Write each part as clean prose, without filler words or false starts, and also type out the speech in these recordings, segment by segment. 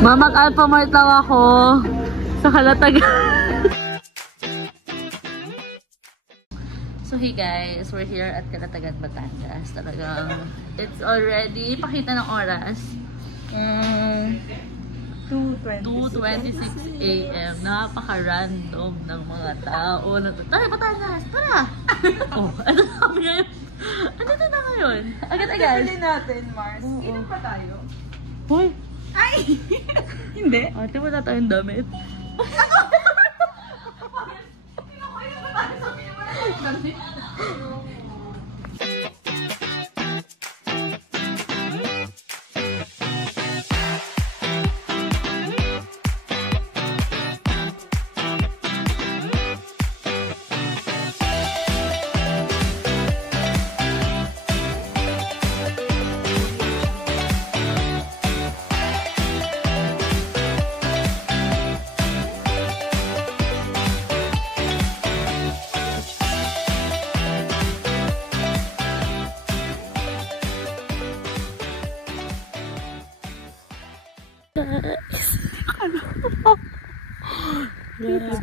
Mamag-Alphamart lang ako sa Kalatagan. So hey guys, we're here at Kalatagan, Batangas. Talagang it's already, pakita ng oras, 2:26 AM. Napaka-random ng mga tao. Tara, Batangas! Tara! Oh, ano na kami ngayon? Andito na ngayon. Agad-agad. Pili natin, Mars. Ilan pa tayo? Hoy! Ay! Hindi? Ate, wala tayong damit.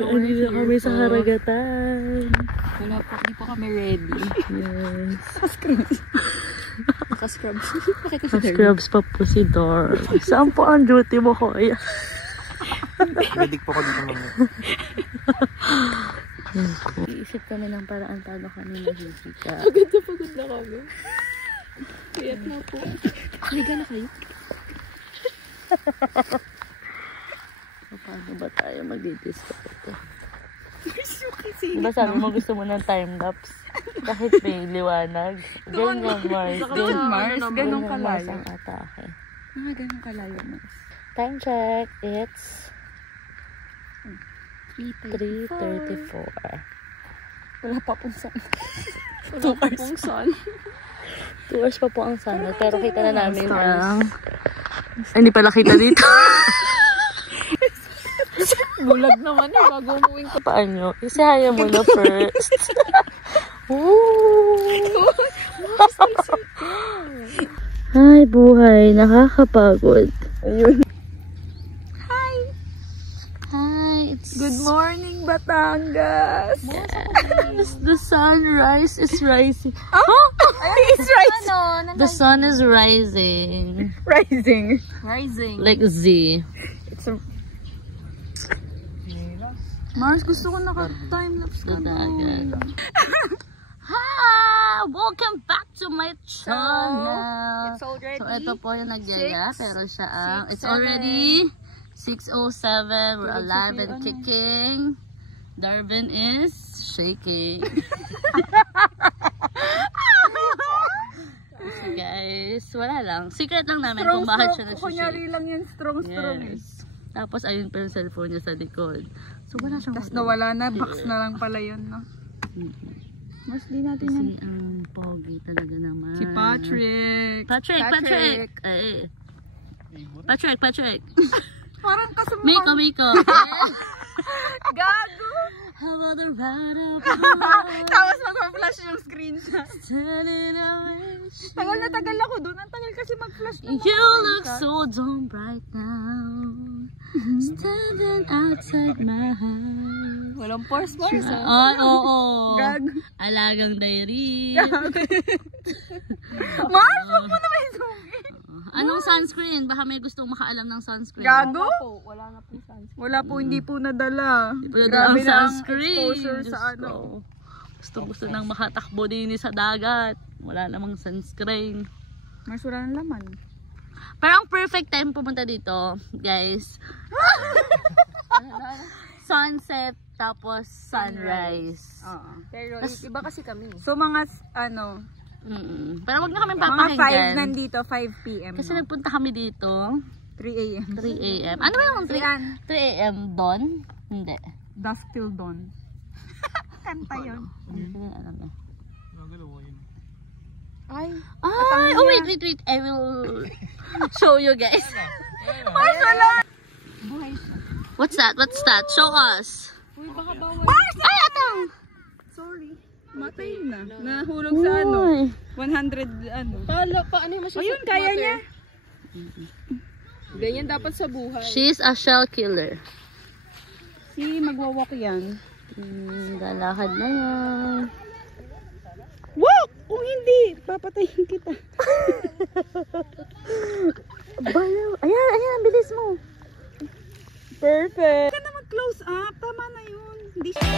Hindi na kami sa Haragatan. Wala pa, hindi pa kami ready. Yes. Naka-scrubs. Scrubs pa po si Dor. Saan po ang duty mo, Kuya? Ready po ko dito mamaya. Iisip kami ng paraan paano kami magigika. Pagod na kami. Kiyat na po. Higa na kayo. Paano ba tayo mag-discover? Diba sabi mo gusto mo ng time-lapse? Kahit may liwanag. Ganyan, Mars. Mars, ganun kalayo. Ang atake. Mga ganun kalayo, Mars. Time check. It's 3:34. Wala pa pong sun. 2 hours. 2 hours pa po ang sunlight. Pero kita na namin ang... Hindi pala kita dito. Bulag naman eh, bago umuwing ka. Paano? Isihaya mo na first. Hi, buhay. Nakakapagod. Ayun. Hi, it's... Good morning, Batangas! Yes, the sunrise is rising. Oh! It's rising! The sun is rising. Rising. Like Z. It's a... Mars, gusto ko naka-time-lapse ka doon. Hi! Welcome back to my channel. It's already... So, ito po yung nagyaya. Pero siya ang... It's already 6:07. We're alive and kicking. Darvin is shaking. So guys, wala lang. Secret lang namin kung bakit siya na-shake. Kunyari lang yan, strong Yes. Tapos ayun pa yung cellphone niya sa likod. So wala siyang... Tapos nawala na, box na lang pala yun, no? Mas di natin yan. Kasi ang pogi talaga naman. Si Patrick. Patrick! Ay. Patrick! Parang kasama. Miko! Gago! How about the ride up? Tapos mag-flash yung screenshot. Turning away. Tagal na tagal ako doon. Ang tagal kasi mag-flash na. You look so dumb right now. Standing outside my house. Walang pores, Mars. Oo. Gago. Alagang diary. Mars, wag mo na may zoom. Anong sunscreen? Baka may gustong makaalam ng sunscreen. Gago? Wala na po sunscreen. Wala po, hindi po nadala. Hindi po nadala Grabe ang na ang sunscreen. exposure sa ano. Gusto nang makatakbo din sa dagat. Wala namang sunscreen. Mars, wala ng laman. Pero ang perfect time pumunta dito, guys. Sunset, tapos sunrise. Pero iba kasi kami. So mga ano, Pero wag na kami mga papakinggan. 5 nandito, 5 PM. Kasi no? nagpunta kami dito, 3 AM. 3 AM. Ano ba yung 3 AM doon? Hindi. Dusk till dawn. Kanta yun. Hindi ko alam eh. Ay, Oh wait. I will show you guys. Mars, wala! What's that? Show us. Uy, baka bawal. Ay, atang! Sorry. Matay na. Nahulog sa ano. 100 ano. Paano mo siya? Ayun, kaya niya. Ganyan dapat sa buhay. She's a shell killer. Si magwawalk yan. Lalakad na yan. Walk! Kung hindi, papatayin kita. Balaw. Ayan, ayan, bilis mo. Perfect. Ka na mag-close up. Tama na yun. Hindi siya.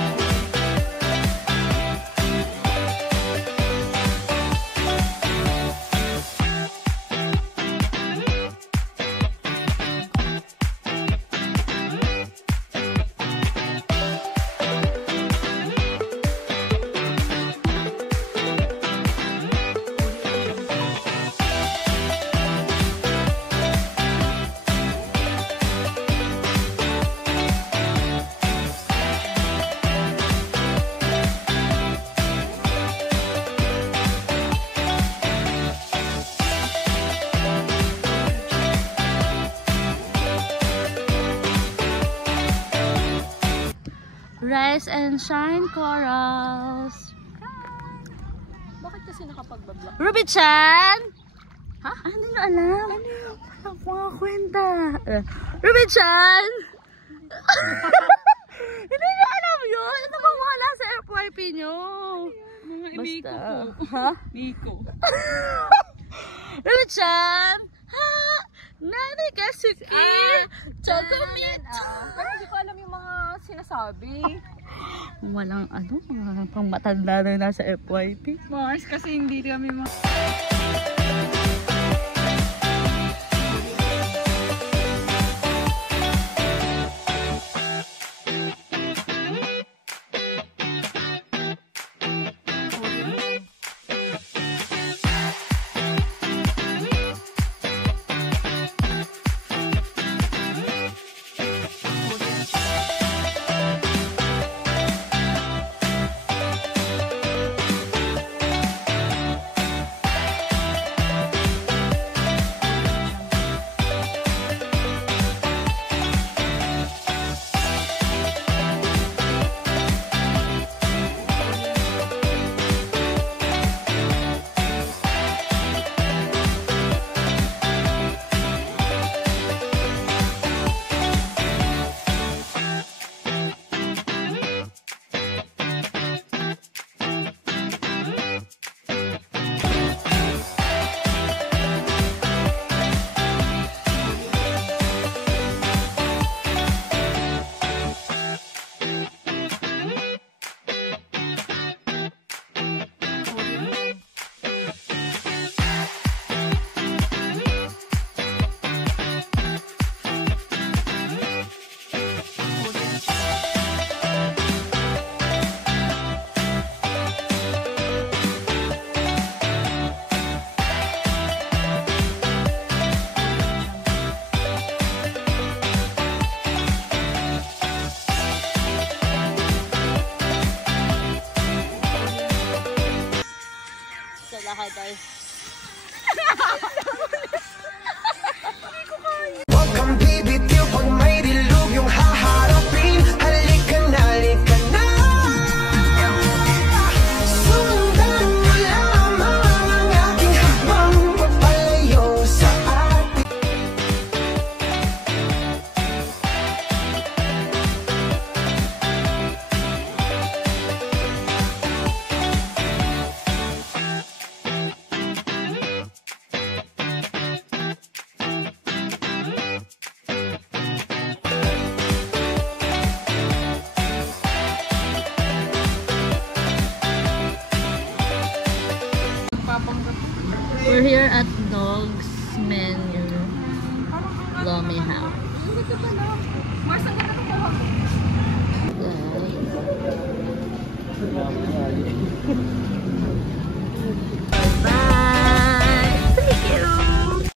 Rise and shine corals. Bakit kasi nakapagbablock? Ruby-chan! Ha? Hindi nyo alam. Ano yun? Mga kwenta. Ruby-chan! Hindi nyo alam yun. Ano bang mga nasa FYP nyo? Mga Basta. Miko po. Ha? Miko. Ruby-chan! Ha? Nani Kasuki! Chocolate! Pero hindi ko alam yung mga sinasabi. Walang ano, mga pang matanda na nasa FYP. Mars, kasi hindi kami Welcome baby, feel pag may dilog yung haharapin. Halika na, halika na. Sundan mo lamang ang aking habang papalayo sa atin. We're here at Dog's Menu Lomi House. Mars, ang ganda ko. Guys.